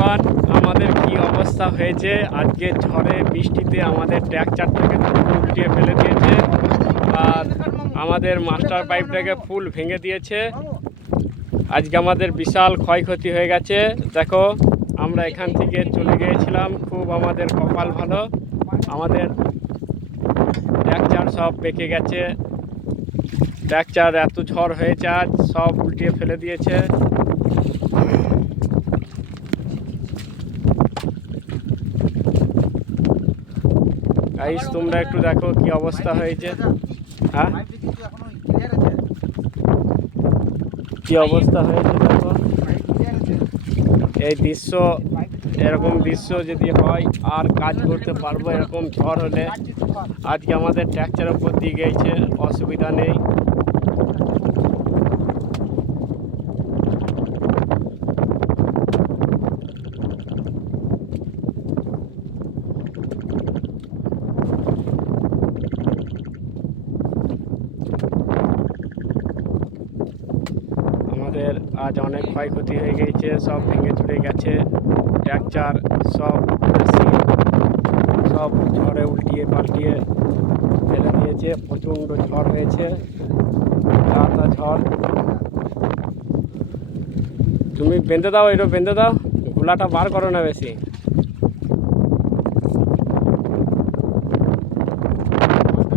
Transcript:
বন্ধুগণ, আমাদের কি অবস্থা হয়েছে আজকে ঝড়ে বৃষ্টিতে আমাদের ট্র্যাক্টরটাকে উল্টিয়ে ফেলে দিয়েছে আর আমাদের মাস্টার পাইপটাকে ফুল ভেঙে দিয়েছে। আজকে আমাদের বিশাল ক্ষয়ক্ষতি হয়ে গেছে। দেখো, আমরা এখান থেকে চলে গিয়েছিলাম, খুব আমাদের কপাল ভালো, আমাদের ট্র্যাক্টর সব বেঁকে গেছে। ট্র্যাক্টর এত ঝড় হয়েছে আজ সব উল্টিয়ে ফেলে দিয়েছে। গাইস, তোমরা একটু দেখো কি অবস্থা হয়েছে। হ্যাঁ, কি অবস্থা হয়েছে দেখো। এই দৃশ্য, এরকম দৃশ্য যদি হয় আর কাজ করতে পারবো এরকম ঝড় হলে। আজকে আমাদের ট্র্যাক্টরের উপর দিয়ে গেছে, অসুবিধা নেই। আমাদের আজ অনেক ক্ষয়ক্ষতি হয়ে গেছে, সব ভেঙে চুরে গেছে। ট্র্যাক্টর সব সব ঝড়ে উল্টিয়ে পাল্টিয়ে ফেলে দিয়েছে। প্রচণ্ড ঝড় হয়েছে, তা ঝড়। তুমি বেঁধে দাও, এটা বেঁধে দাও, গোলাটা বার করো না বেশি।